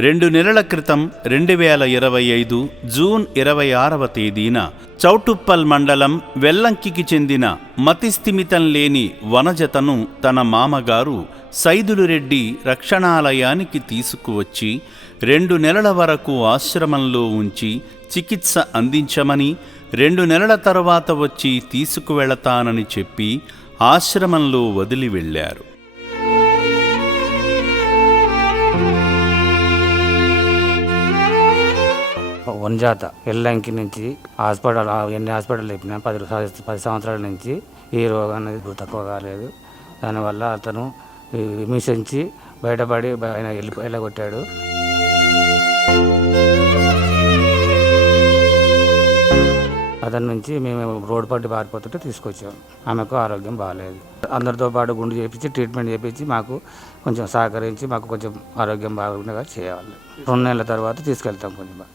2 నెలల క్రితం 2025 జూన్ 26వ తేదీన చౌటుప్పల్ మండలం వెల్లంకికి చెందిన మతిస్థిమితం లేని వనజతను తన మామగారు సైదులురెడ్డి రక్షణాలయానికి తీసుకువచ్చి 2 నెలల వరకు ఆశ్రమంలో ఉంచి చికిత్స అందించమని 2 నెలల తర్వాత వచ్చి తీసుకువెళతానని చెప్పి ఆశ్రమంలో వదిలి వెళ్ళారు. వనజాత వెల్లంకి నుంచి ఎన్ని హాస్పిటల్ చెప్పినా 10 సంవత్సరాల నుంచి ఈ రోగం అనేది తక్కువ కాలేదు. దానివల్ల అతను హింసించి బయటపడి ఆయన వెళ్ళగొట్టాడు. అతని నుంచి మేము రోడ్డు పట్టి పారిపోతుంటే తీసుకొచ్చాము. ఆమెకు ఆరోగ్యం బాగాలేదు. అందరితో పాటు గుండు చేయించి ట్రీట్మెంట్ చేయించి మాకు కొంచెం సహకరించి మాకు కొంచెం ఆరోగ్యం బాగుండగా చేయాలి. 2 నెలల తర్వాత తీసుకెళ్తాం కొంచెం.